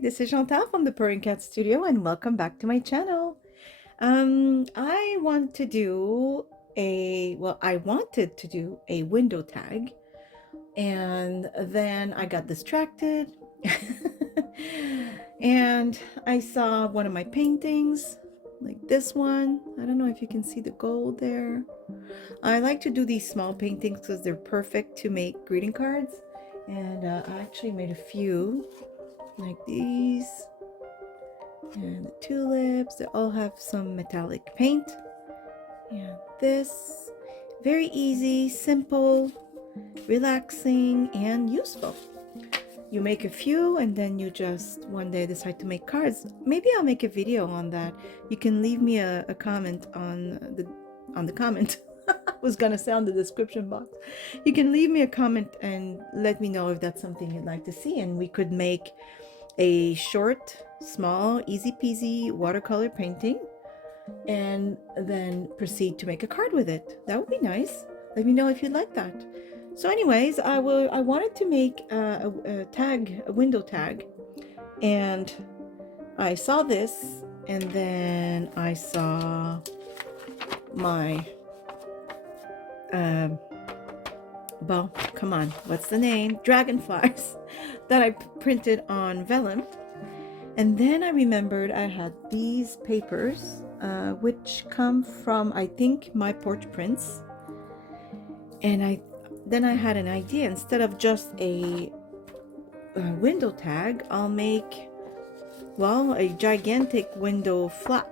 this is Chantal from the Purring Cat Studio, and welcome back to my channel. I want to do I wanted to do a window tag, and then I got distracted, and I saw one of my paintings, like this one. I don't know if you can see the gold there. I like to do these small paintings because they're perfect to make greeting cards, and I actually made a few like these, and the tulips. They all have some metallic paint, and this, very easy, simple, relaxing, and useful. You make a few and then you just one day decide to make cards. Maybe I'll make a video on that. You can leave me a comment on the comment. I was gonna say on the description box. You can leave me a comment and let me know if that's something you'd like to see, and we could make a short, small, easy peasy watercolor painting and then proceed to make a card with it. That would be nice. Let me know if you'd like that. So anyways, I wanted to make a window tag, and I saw this, and then I saw my well, come on, what's the name? Dragonflies that I printed on vellum. And then I remembered I had these papers, which come from, I think, My Porch Prints. And then I had an idea. Instead of just a window tag, I'll make, well, a gigantic window flap.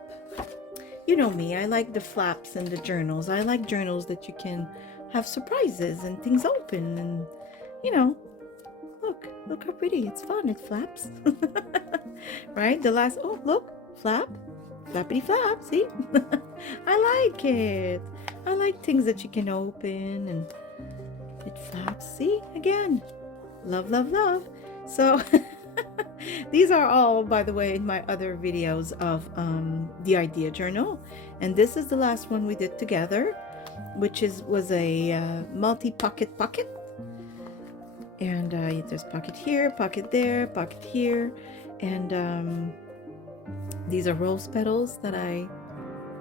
You know me, I like the flaps and the journals. I like journals that you can have surprises and things open, and you know, look how pretty. It's fun. It flaps. Right? Oh, look, flap, flappity flap. See? I like it. I like things that you can open and it flaps. See? Again, love, love, love. So these are all, by the way, in my other videos of the idea journal, and this is the last one we did together, which was a multi-pocket pocket. And there's pocket here, pocket there, pocket here, and these are rose petals that I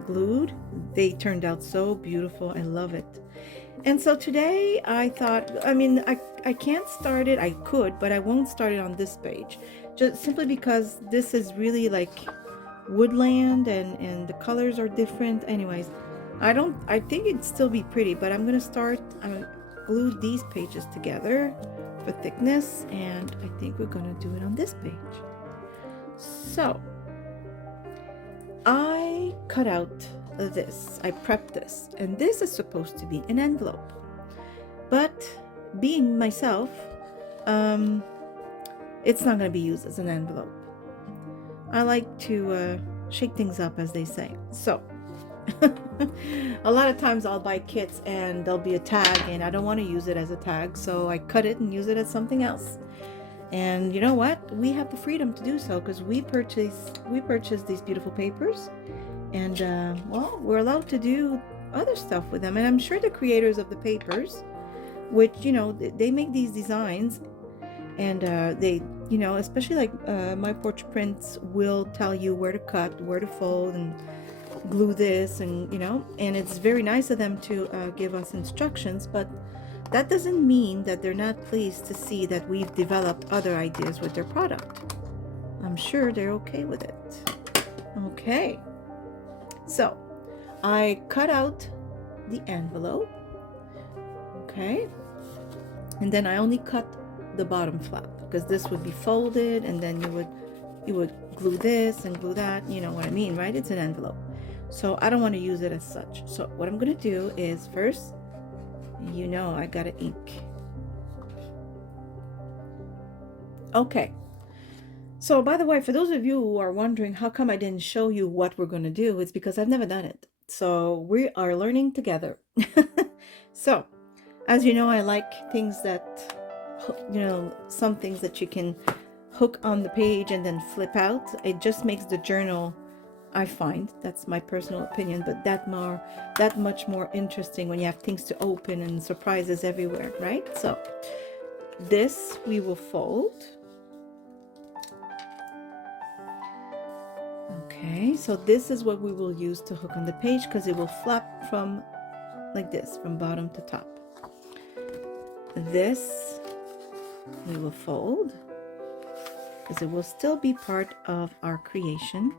glued. They turned out so beautiful. I love it. And so today I thought, I mean, I can't start it. I could, but I won't start it on this page, just simply because this is really like woodland, and the colors are different. Anyways, I think it'd still be pretty, but I'm gonna glue these pages together for thickness, and I think we're gonna do it on this page. So I cut out this, I prepped this, and this is supposed to be an envelope, but being myself, it's not going to be used as an envelope. I like to shake things up, as they say. So a lot of times I'll buy kits and there'll be a tag, and I don't want to use it as a tag, so I cut it and use it as something else. And you know what? We have the freedom to do so because we purchased these beautiful papers, and well, we're allowed to do other stuff with them. And I'm sure the creators of the papers, which, you know, they make these designs, and they, you know, especially like My Porch Prints will tell you where to cut, where to fold, and glue this, and you know, and it's very nice of them to give us instructions, but that doesn't mean that they're not pleased to see that we've developed other ideas with their product. I'm sure they're okay with it. Okay, so I cut out the envelope, okay, and then I only cut the bottom flap because this would be folded, and then you would glue this and glue that, you know what I mean, right? It's an envelope, so I don't want to use it as such. So what I'm going to do is, first, you know, I gotta ink. Okay, so by the way, for those of you who are wondering how come I didn't show you what we're going to do, it's because I've never done it, so we are learning together. So as you know, I like things that, you know, some things that you can hook on the page and then flip out. It just makes the journal, I find, that's my personal opinion, but that much more interesting when you have things to open and surprises everywhere, right? So this we will fold, Okay, so this is what we will use to hook on the page because it will flap from like this, from bottom to top. This we will fold because it will still be part of our creation.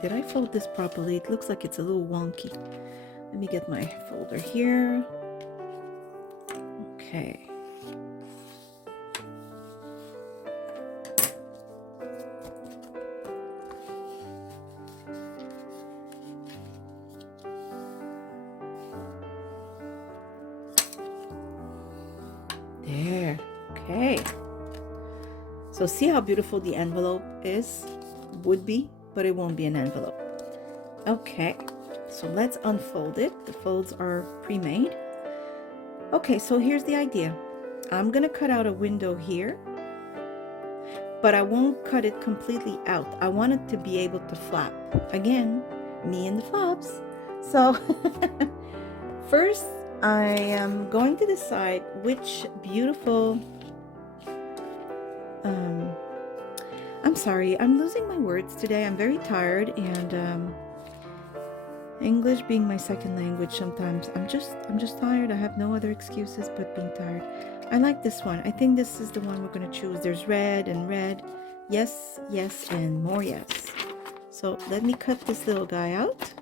Did I fold this properly? It looks like it's a little wonky. Let me get my folder here. Okay. There. Okay. So see how beautiful the envelope is? Would be, but it won't be an envelope. Okay. So let's unfold it. The folds are pre-made. Okay, so here's the idea. I'm gonna cut out a window here, but I won't cut it completely out. I want it to be able to flap. Again, me and the flaps. So first I am going to decide which beautiful, I'm sorry, I'm losing my words today. I'm very tired, and English being my second language, sometimes I'm just tired. I have no other excuses but being tired. I like this one. I think this is the one we're going to choose. There's red and red. Yes, yes, and more yes. So let me cut this little guy out.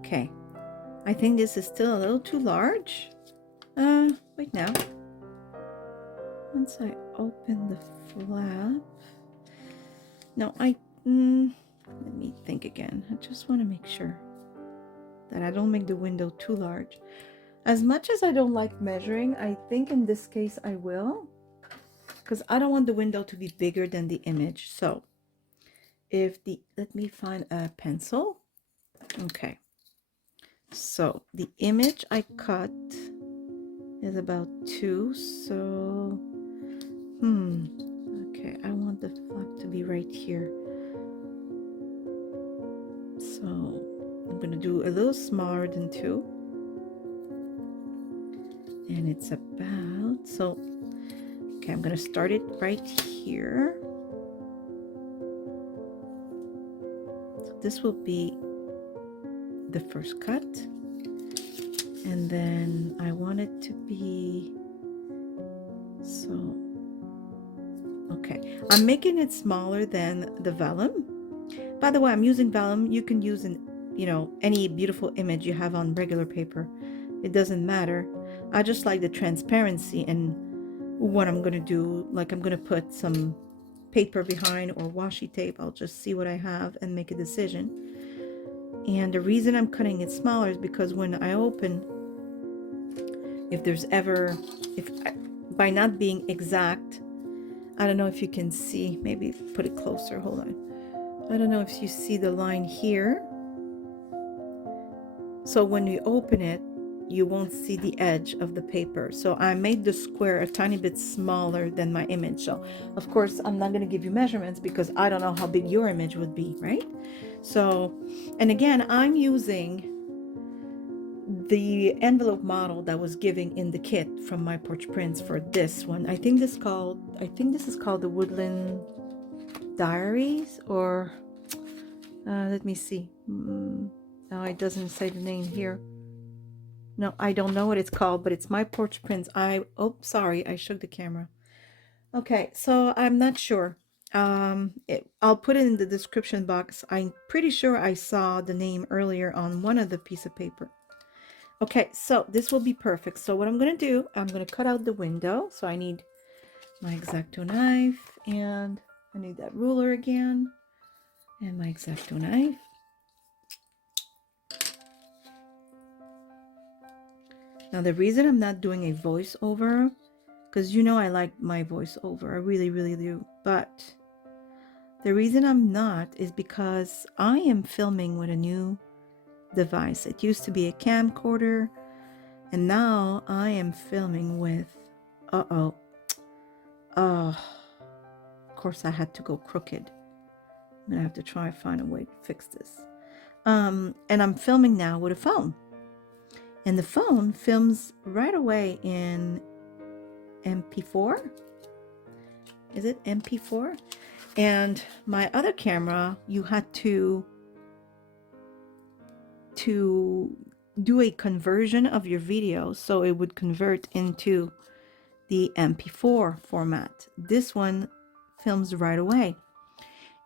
Okay, I think this is still a little too large. Wait now. Once I open the flap, no, let me think again. I just want to make sure that I don't make the window too large. As much as I don't like measuring, I think in this case I will, because I don't want the window to be bigger than the image. So let me find a pencil. Okay. So the image I cut is about 2, so okay, I want the flap to be right here. So I'm gonna do a little smaller than 2, and it's about, so okay, I'm gonna start it right here. So this will be the first cut, and then I want it to be, so okay, I'm making it smaller than the vellum. By the way, I'm using vellum. You can use any beautiful image you have on regular paper. It doesn't matter. I just like the transparency, and what I'm gonna do, like I'm gonna put some paper behind or washi tape. I'll just see what I have and make a decision. And the reason I'm cutting it smaller is because when I open, by not being exact, I don't know if you can see, maybe put it closer, hold on. I don't know if you see the line here. So when you open it, you won't see the edge of the paper. So I made the square a tiny bit smaller than my image. So of course I'm not going to give you measurements because I don't know how big your image would be, right? So, and again, I'm using the envelope model that was given in the kit from My Porch Prints for this one. I think this is called the Woodland Diaries, or let me see. No, it doesn't say the name here. No, I don't know what it's called, but it's My Porch Prints. Oh, sorry, I shook the camera. Okay, so I'm not sure. I'll put it in the description box. I'm pretty sure I saw the name earlier on one of the piece of paper. Okay, so this will be perfect. So what I'm going to do, I'm going to cut out the window. So I need my X-Acto knife, and I need that ruler again, and my X-Acto knife. Now the reason I'm not doing a voiceover, because I like my voiceover, I really, really do, but The reason I'm not is because I am filming with a new device. It used to be a camcorder, and now I am filming with, of course I had to go crooked. I'm gonna have to try and find a way to fix this. And I'm filming now with a phone. And the phone films right away in MP4. Is it MP4? And my other camera, you had to do a conversion of your video so it would convert into the MP4 format. This one films right away.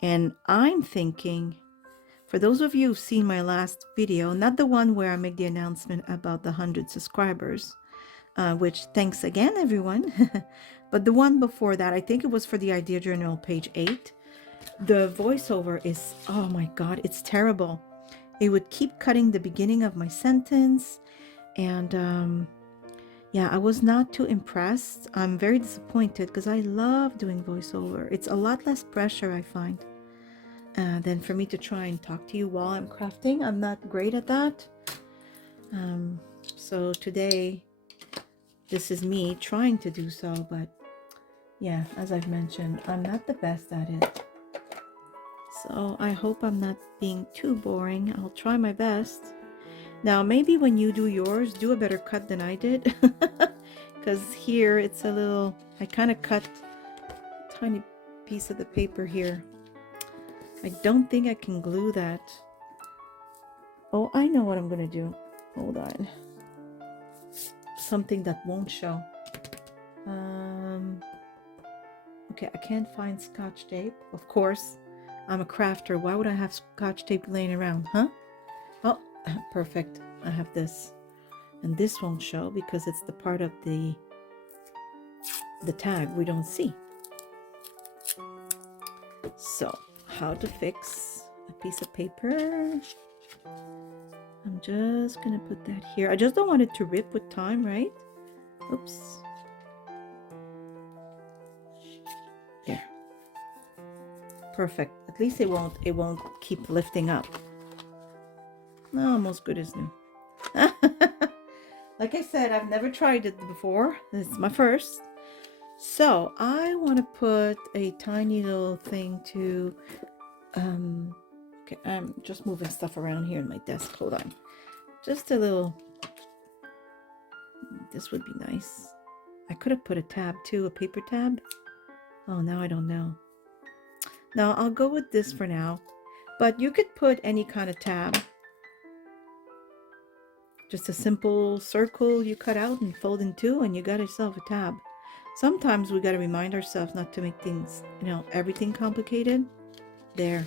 And I'm thinking, for those of you who've seen my last video, not the one where I make the announcement about the 100 subscribers, which thanks again, everyone. But the one before that, I think it was for the Idea Journal, page 8. The voiceover is, oh my God, it's terrible. It would keep cutting the beginning of my sentence. And yeah, I was not too impressed. I'm very disappointed because I love doing voiceover. It's a lot less pressure, I find, than for me to try and talk to you while I'm crafting. I'm not great at that. So today, this is me trying to do so, but yeah, as I've mentioned, I'm not the best at it. So I hope I'm not being too boring. I'll try my best. Now, maybe when you do yours, do a better cut than I did. Because here it's a little, I kind of cut a tiny piece of the paper here. I don't think I can glue that. Oh, I know what I'm going to do. Hold on. Something that won't show. Okay, I can't find Scotch tape. Of course, I'm a crafter. Why would I have Scotch tape laying around, huh? Oh, perfect. I have this. And this won't show because it's the part of the tag we don't see. So, how to fix a piece of paper. I'm just gonna put that here. I just don't want it to rip with time, right? Oops. There. Perfect. At least it won't keep lifting up. Almost good as new. Like I said, I've never tried it before. This is my first. So I want to put a tiny little thing to okay, I'm just moving stuff around here in my desk. Hold on. Just a little, this would be nice. I could have put a tab too, a paper tab. Oh, now I don't know. Now I'll go with this for now, but you could put any kind of tab. Just a simple circle you cut out and fold in two, and you got yourself a tab. Sometimes we got to remind ourselves not to make things, everything complicated. There.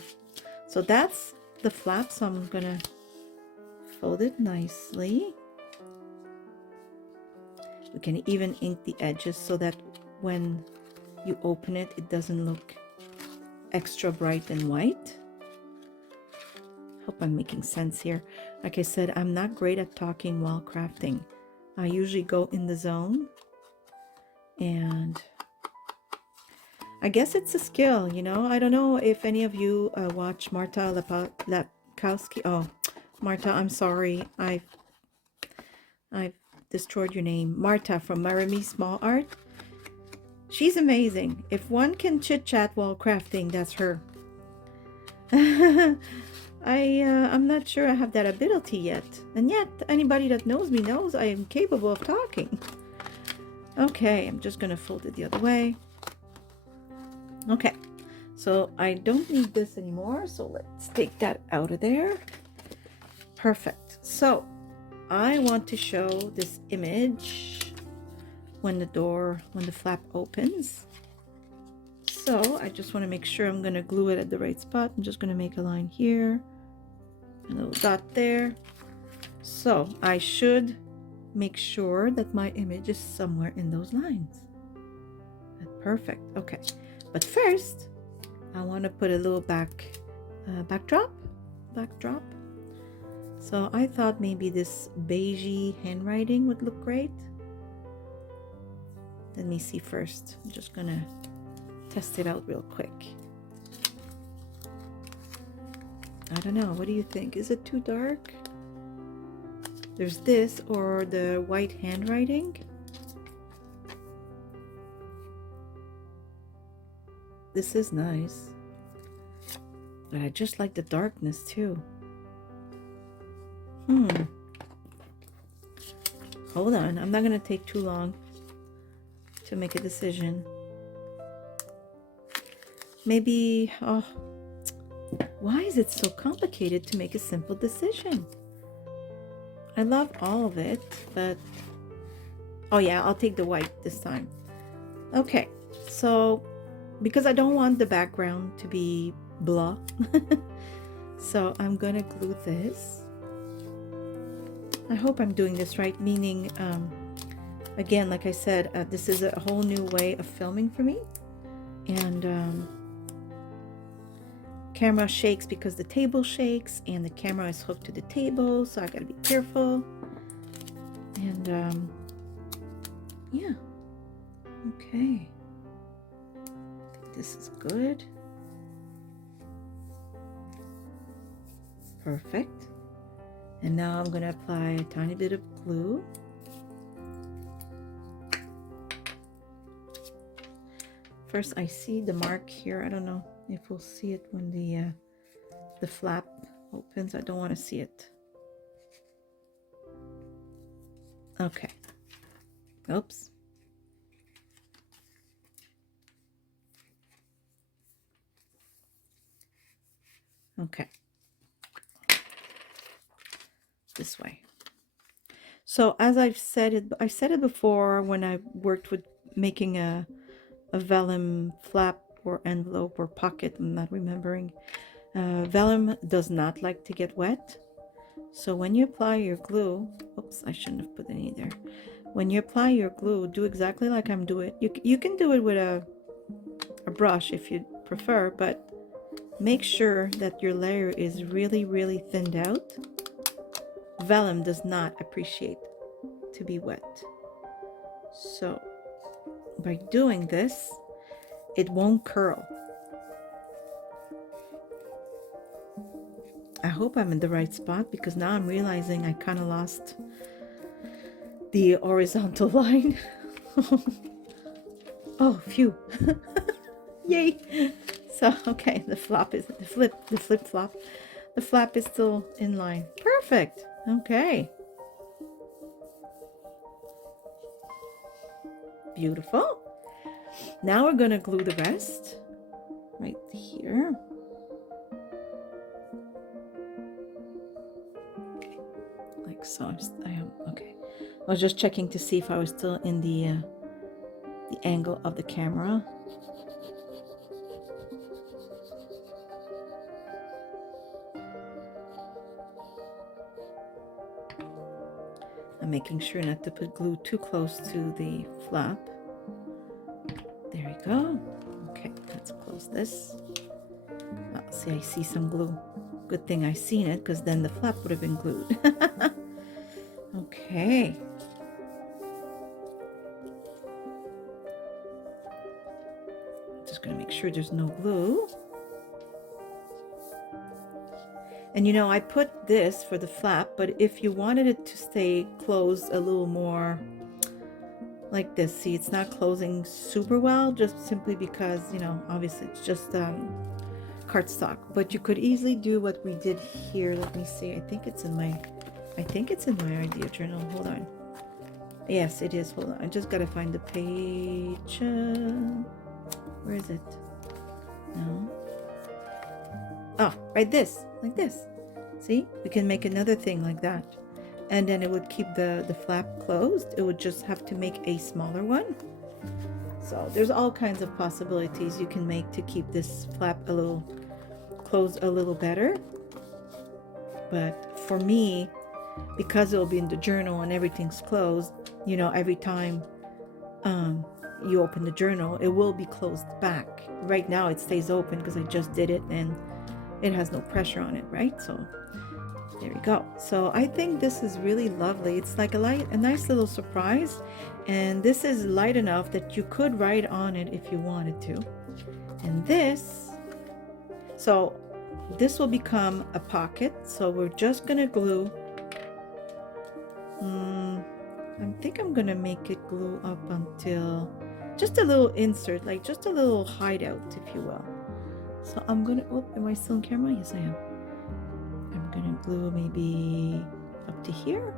So that's the flap, so I'm gonna fold it nicely. We can even ink the edges so that when you open it, it doesn't look extra bright and white. Hope I'm making sense here. Like I said, I'm not great at talking while crafting. I usually go in the zone, and I guess it's a skill, I don't know if any of you watch Marta Lepkowski. Oh, Marta, I'm sorry. I've destroyed your name. Marta from Marimi Small Art. She's amazing. If one can chit-chat while crafting, that's her. I'm not sure I have that ability yet. And yet, anybody that knows me knows I am capable of talking. Okay, I'm just going to fold it the other way. Okay, so I don't need this anymore, so let's take that out of there. Perfect. So I want to show this image when the flap opens. So I just want to make sure I'm going to glue it at the right spot. I'm just going to make a line here, a little dot there. So I should make sure that my image is somewhere in those lines. Perfect. Okay. But first, I want to put a little backdrop. So I thought maybe this beigey handwriting would look great. Let me see first. I'm just gonna test it out real quick. I don't know. What do you think? Is it too dark? There's this or the white handwriting. This is nice. But I just like the darkness too. Hold on. I'm not going to take too long to make a decision. Maybe, oh, why is it so complicated to make a simple decision? I love all of it, but, oh yeah, I'll take the white this time. Okay, so because I don't want the background to be blah, so I'm gonna glue this. I hope I'm doing this right, meaning, again, like I said, this is a whole new way of filming for me, and camera shakes because the table shakes, and the camera is hooked to the table, so I gotta be careful. And yeah, okay, I think this is good. Perfect. And now I'm gonna apply a tiny bit of glue. First, I see the mark here. I don't know if we'll see it when the flap opens. I don't want to see it. Okay. Oops. Okay. This way. So as I said it before when I worked with making a vellum flap or envelope or pocket, I'm not remembering. Vellum does not like to get wet. So when you apply your glue, oops, I shouldn't have put any there. When you apply your glue, do exactly like I'm doing. You can do it with a brush if you prefer, but make sure that your layer is really, really thinned out. Vellum does not appreciate to be wet. So by doing this, it won't curl. I hope I'm in the right spot because now I'm realizing I kind of lost the horizontal line. Oh, phew. Yay. So, okay, the flap is the flip flop. The flap is still in line. Perfect. Okay. Beautiful. Now we're going to glue the rest right here. Okay. Like so. I am okay. I was just checking to see if I was still in the angle of the camera. I'm making sure not to put glue too close to the flap. There we go. Okay, let's close this. Oh, see, I see some glue. Good thing I seen it, because then the flap would have been glued. Okay. Just gonna make sure there's no glue. And you know, I put this for the flap, but if you wanted it to stay closed a little more like this, see, it's not closing super well, just simply because, you know, obviously it's just cardstock. But you could easily do what we did here. Let me see. I think it's in my idea journal. Hold on. Yes, it is. Hold on. I just gotta find the page. Where is it? No. Oh, right, this, like this. See, we can make another thing like that, and then it would keep the flap closed. It would just have to make a smaller one. So there's all kinds of possibilities you can make to keep this flap a little closed a little better. But for me, because it'll be in the journal and everything's closed, you know, every time you open the journal, it will be closed back. Right now it stays open because I just did it and it has no pressure on it, right? So there we go. So I think this is really lovely. It's like a nice little surprise, and this is light enough that you could write on it if you wanted to. And this, so this will become a pocket. So we're just gonna glue. I think I'm gonna make it glue up until just a little insert, like just a little hideout, if you will. So I'm gonna, oh, am I still on camera? Yes, I am. I'm gonna glue maybe up to here.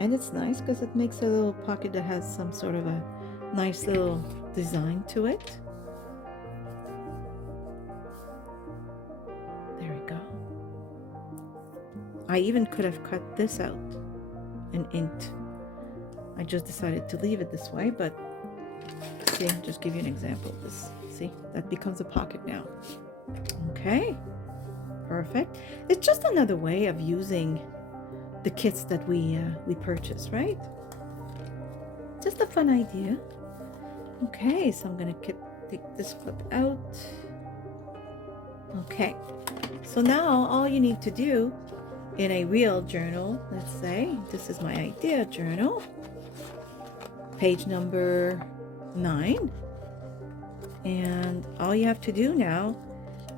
And it's nice because it makes a little pocket that has some sort of a nice little design to it. There we go. I even could have cut this out and inked. I just decided to leave it this way, but see, I'll just give you an example of this. See, that becomes a pocket now. Okay, perfect. It's just another way of using the kits that we purchase, right? Just a fun idea. Okay, so I'm gonna take this flip out. Okay, so now all you need to do in a real journal, let's say this is my idea journal, page number 9, and all you have to do now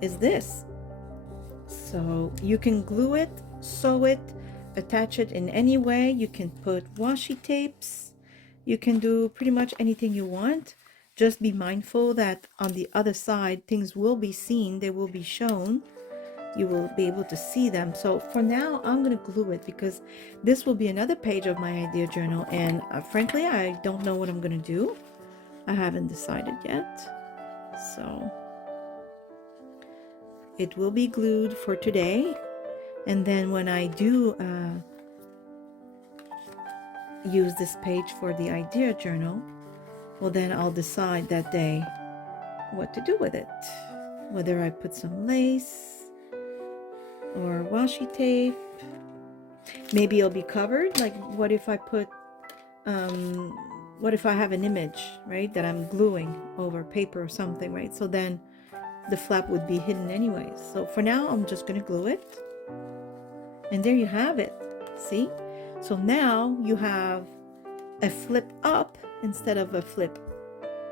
is this. So you can glue it, sew it, attach it in any way. You can put washi tapes. You can do pretty much anything you want. Just be mindful that on the other side, things will be seen. They will be shown. You will be able to see them. So for now, I'm going to glue it because this will be another page of my idea journal. And frankly, I don't know what I'm going to do. I haven't decided yet. So it will be glued for today. And then when I do use this page for the idea journal, well, then I'll decide that day what to do with it. Whether I put some lace or washi tape. Maybe it'll be covered. Like what if I put, what if I have an image, right, that I'm gluing over paper or something, right? So then the flap would be hidden anyways. So for now, I'm just going to glue it. And there you have it. See? So now you have a flip up instead of a flip.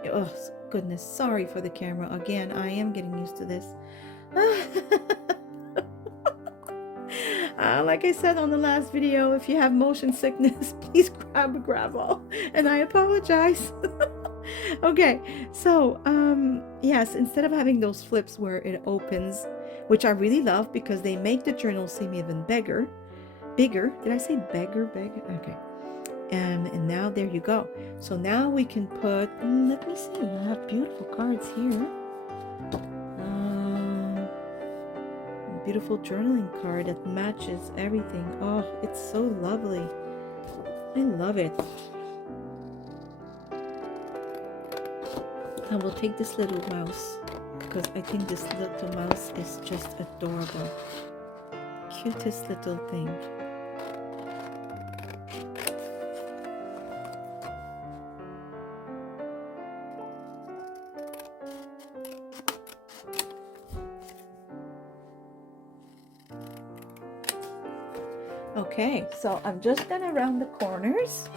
Oh, goodness. Sorry for the camera. Again, I am getting used to this. Like I said on the last video, if you have motion sickness, please grab a Gravol. And I apologize. Okay, so yes, instead of having those flips where it opens, which I really love because they make the journal seem even bigger. Did I say beggar? Okay. And now there you go. So now we can put, let me see, I have beautiful cards here. Beautiful journaling card that matches everything. Oh, it's so lovely. I love it. I will take this little mouse because I think this little mouse is just adorable. Cutest little thing. Okay, so I'm just gonna round the corners.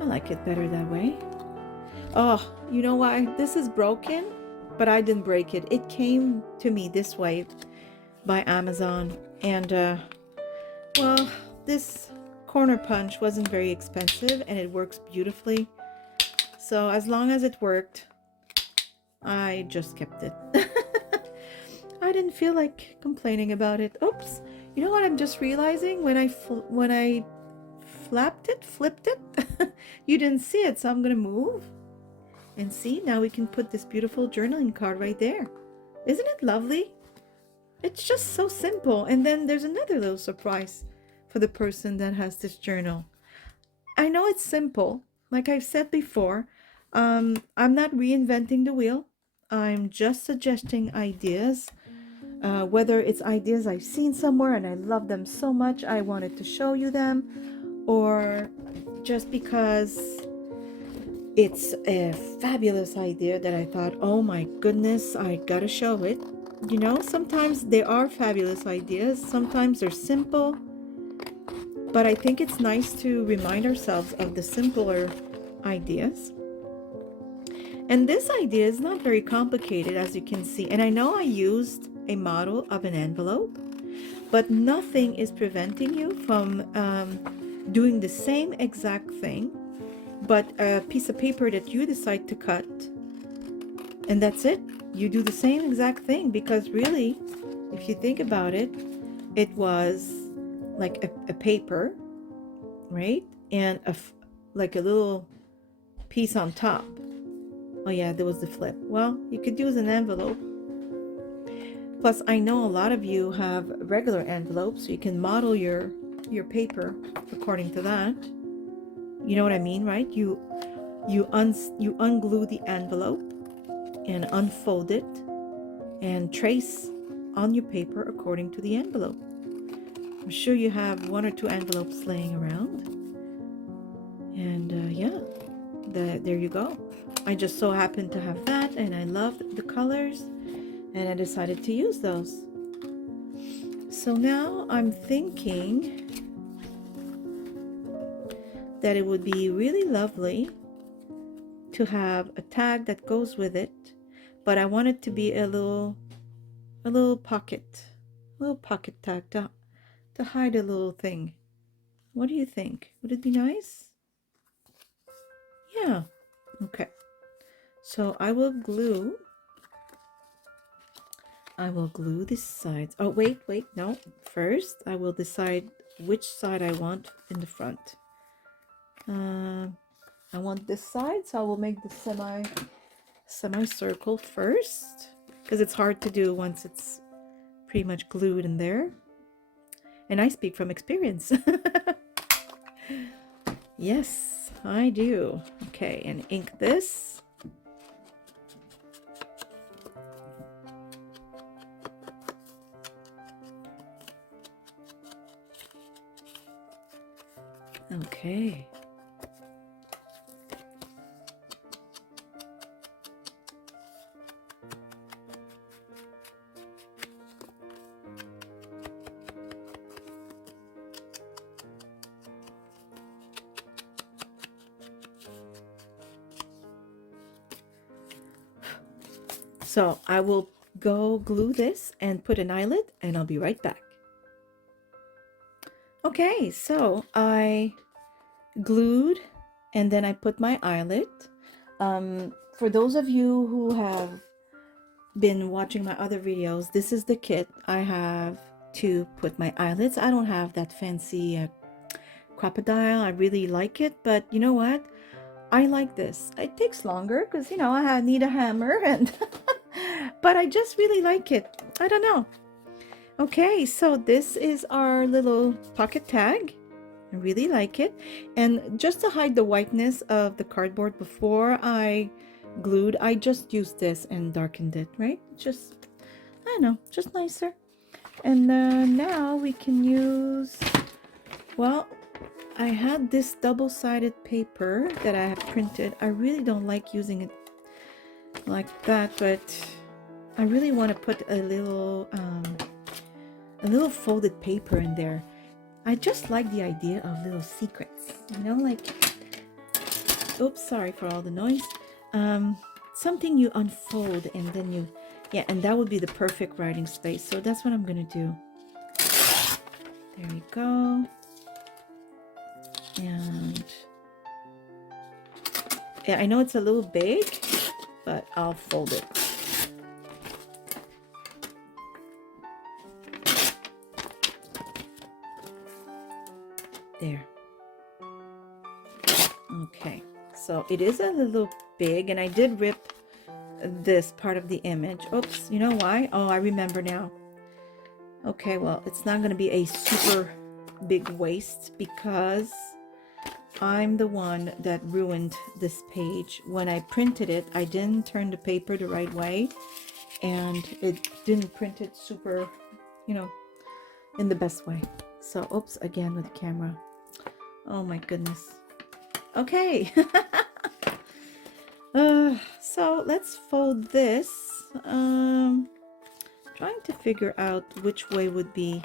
I like it better that way. Oh, you know why? This is broken, but I didn't break it. It came to me this way by Amazon. And, well, this corner punch wasn't very expensive and it works beautifully. So as long as it worked, I just kept it. I didn't feel like complaining about it. Oops. You know what I'm just realizing? When I flipped it, you didn't see it. So I'm going to move. And see, now we can put this beautiful journaling card right there. Isn't it lovely? It's just so simple. And then there's another little surprise for the person that has this journal. I know it's simple. Like I've said before, I'm not reinventing the wheel. I'm just suggesting ideas. Whether it's ideas I've seen somewhere and I love them so much, I wanted to show you them. Or just because it's a fabulous idea that I thought, oh my goodness, I gotta show it. You know, sometimes they are fabulous ideas. Sometimes they're simple. But I think it's nice to remind ourselves of the simpler ideas. And this idea is not very complicated, as you can see. And I know I used a model of an envelope, but nothing is preventing you from doing the same exact thing, but a piece of paper that you decide to cut, and that's it. You do the same exact thing, because really, if you think about it, it was like a paper, right? And like a little piece on top. Oh yeah, there was the flip. Well, you could use an envelope. Plus, I know a lot of you have regular envelopes, so you can model your paper according to that. You know what I mean, right? You unglue the envelope and unfold it and trace on your paper according to the envelope. I'm sure you have 1 or 2 envelopes laying around, and yeah, there you go. I just so happened to have that, and I loved the colors, and I decided to use those. So now I'm thinking that it would be really lovely to have a tag that goes with it, but I want it to be a little pocket tag to hide a little thing. What do you think? Would it be nice? Yeah. Okay. So I will glue these sides. Oh, wait, no. First, I will decide which side I want in the front. I want this side, so I will make the semicircle first, because it's hard to do once it's pretty much glued in there. And I speak from experience. Yes, I do. Okay, and ink this. Okay. So I will go glue this and put an eyelet, and I'll be right back. Okay, so I glued and then I put my eyelet. For those of you who have been watching my other videos, this is the kit I have to put my eyelets. I don't have that fancy crocodile. I really like it, but you know what? I like this. It takes longer because, you know, I need a hammer, and but I just really like it. I don't know. Okay, so this is our little pocket tag. I really like it. And just to hide the whiteness of the cardboard before I glued, I just used this and darkened it, right? Just, I don't know, just nicer. And now we can use, well, I had this double-sided paper that I have printed. I really don't like using it like that, but I really want to put a little folded paper in there. I just like the idea of little secrets, you know, like, oops, sorry for all the noise. Something you unfold and then you, yeah, and that would be the perfect writing space. So that's what I'm gonna do. There we go. And yeah, I know it's a little big, but I'll fold it. There. Okay, so it is a little big, and I did rip this part of the image. Oops, you know why? Oh, I remember now. Okay, well, it's not going to be a super big waste because I'm the one that ruined this page. When I printed it, I didn't turn the paper the right way, and it didn't print it super, you know, in the best way. So, oops, again with the camera. Oh my goodness. Okay. So let's fold this. Trying to figure out which way would be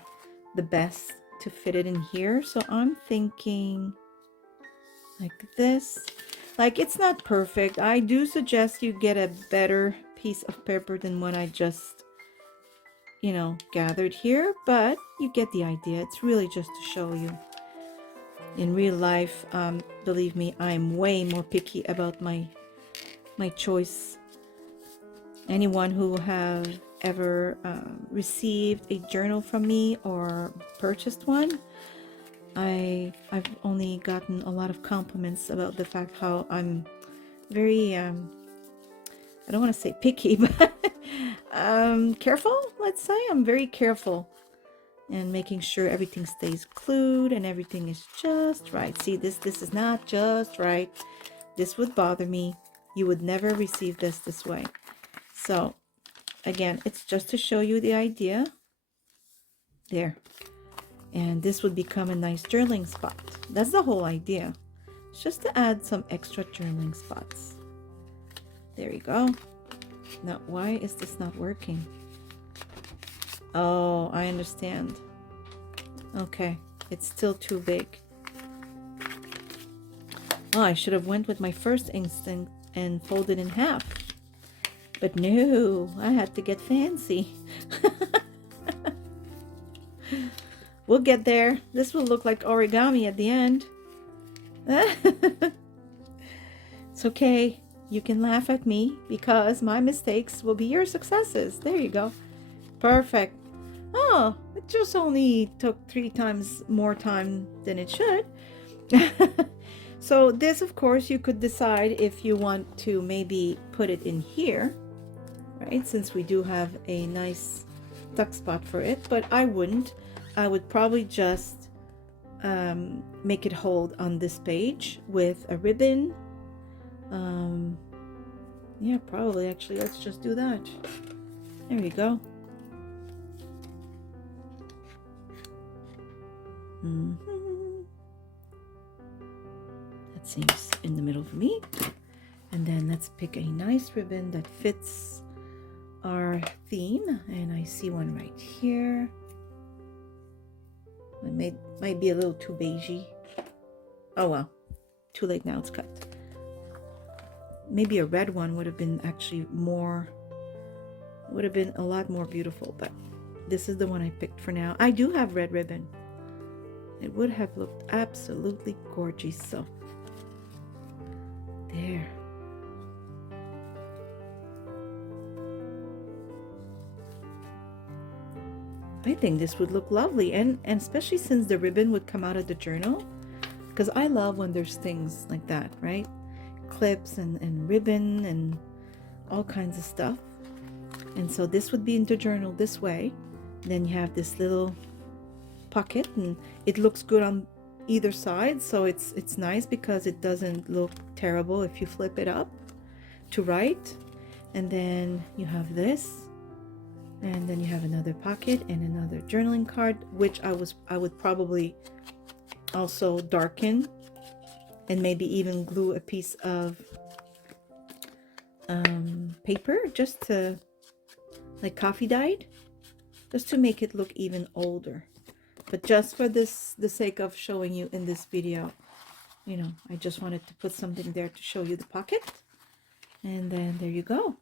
the best to fit it in here. So I'm thinking like this. Like, it's not perfect. I do suggest you get a better piece of paper than what I just, gathered here, but you get the idea. It's really just to show you. In real life, believe me, I'm way more picky about my choice. Anyone who have ever received a journal from me or purchased one, I've only gotten a lot of compliments about the fact how I'm very I don't want to say picky, but careful, let's say. I'm very careful and making sure everything stays glued and everything is just right. See, this is not just right. This would bother me. You would never receive this way. So again, it's just to show you the idea there. And this would become a nice journaling spot. That's the whole idea. It's just to add some extra journaling spots. There you go. Now, why is this not working? Oh, I understand. Okay, it's still too big. Oh, I should have went with my first instinct and folded in half. But no, I had to get fancy. We'll get there. This will look like origami at the end. It's okay. You can laugh at me because my mistakes will be your successes. There you go. Perfect. Oh, it just only took 3 times more time than it should. So this, of course, you could decide if you want to maybe put it in here, right? Since we do have a nice tuck spot for it, but I wouldn't. I would probably just make it hold on this page with a ribbon. Yeah, probably. Actually, let's just do that. There you go. That seems in the middle for me. And then let's pick a nice ribbon that fits our theme. And I see one right here. It might be a little too beigey. Oh well, too late now, it's cut. Maybe a red one would have been actually would have been a lot more beautiful, but this is the one I picked for now. I do have red ribbon. It would have looked absolutely gorgeous, so there. I think this would look lovely, and especially since the ribbon would come out of the journal, because I love when there's things like that, right? Clips and ribbon and all kinds of stuff. And so this would be in the journal this way. Then you have this little pocket, and it looks good on either side, so it's nice because it doesn't look terrible if you flip it up to write. And then you have this. And then you have another pocket and another journaling card, which I would probably also darken and maybe even glue a piece of paper just to, like coffee dyed, just to make it look even older. But just for the sake of showing you in this video, I just wanted to put something there to show you the pocket. And then there you go.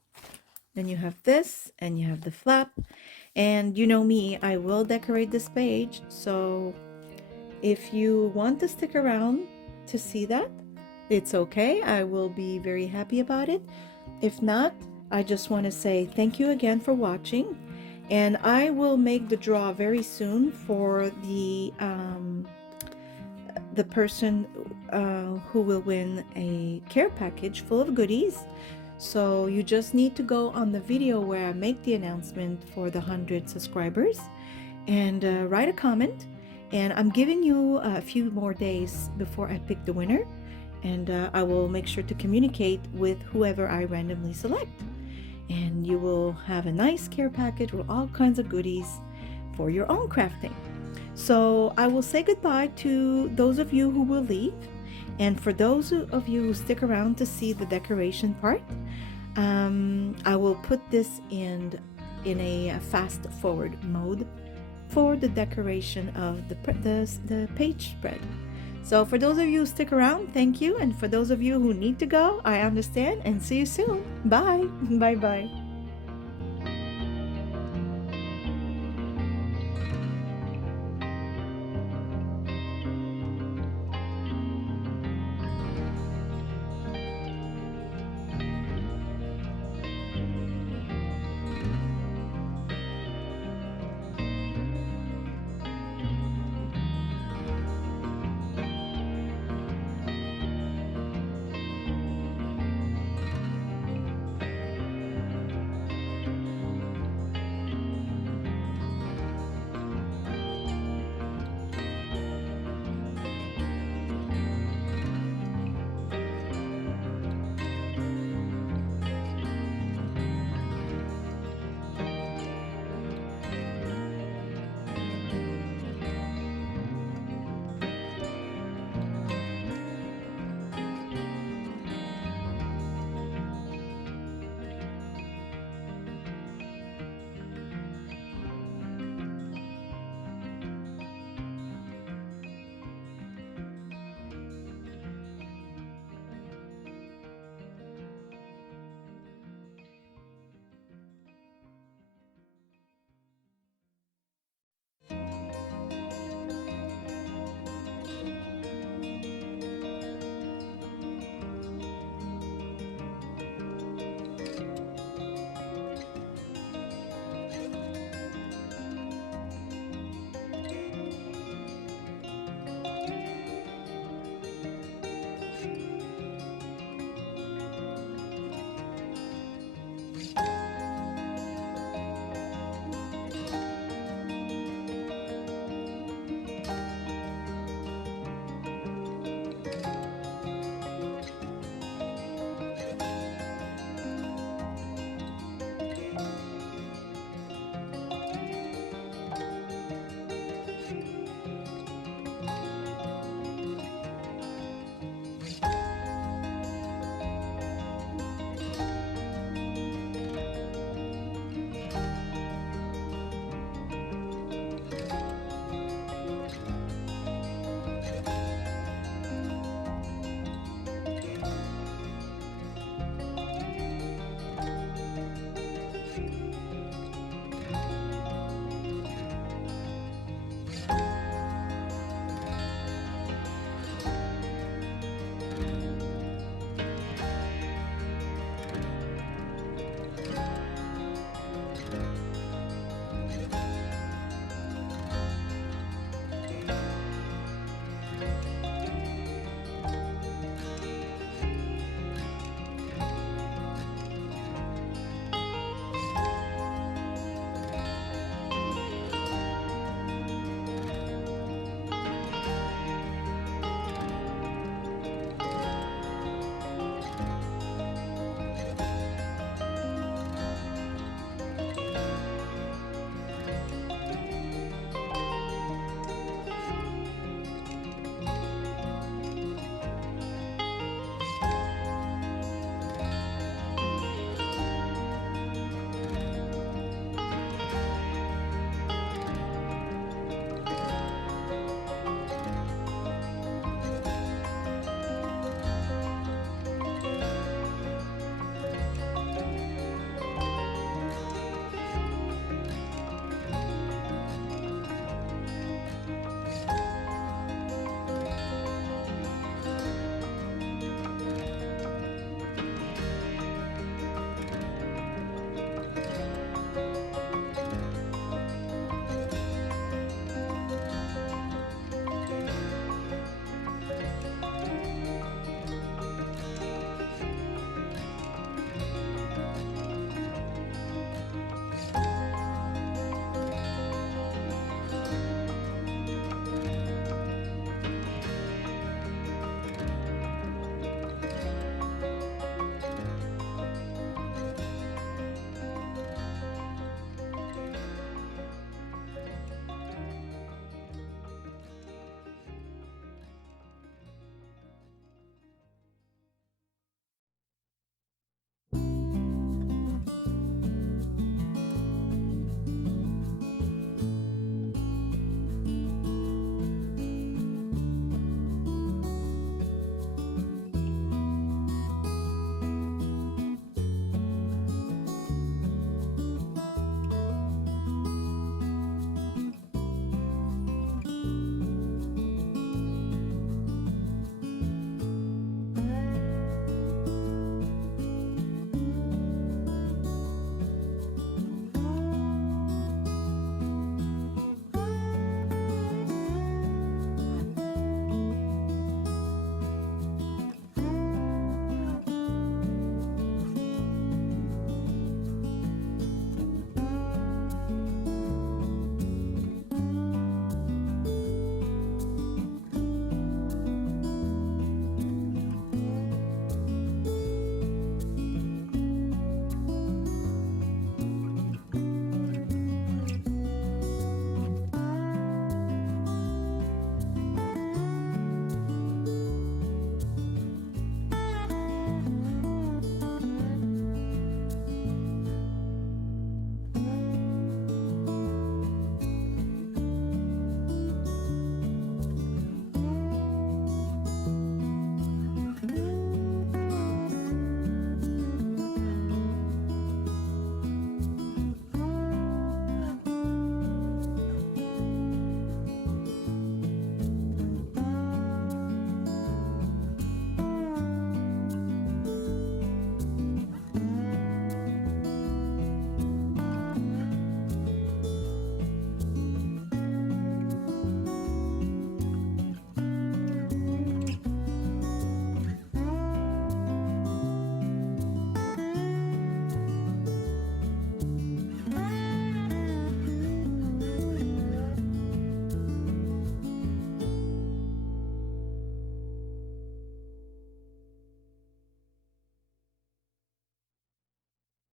Then you have this, and you have the flap. And you know me, I will decorate this page. So if you want to stick around to see that, it's okay. I will be very happy about it. If not, I just want to say thank you again for watching. And I will make the draw very soon for the person who will win a care package full of goodies. So you just need to go on the video where I make the announcement for the 100 subscribers and write a comment. And I'm giving you a few more days before I pick the winner. And I will make sure to communicate with whoever I randomly select. And you will have a nice care package with all kinds of goodies for your own crafting. So I will say goodbye to those of you who will leave. And for those of you who stick around to see the decoration part, I will put this in a fast forward mode for the decoration of the page spread. So for those of you who stick around, thank you. And for those of you who need to go, I understand, and see you soon. Bye. Bye bye.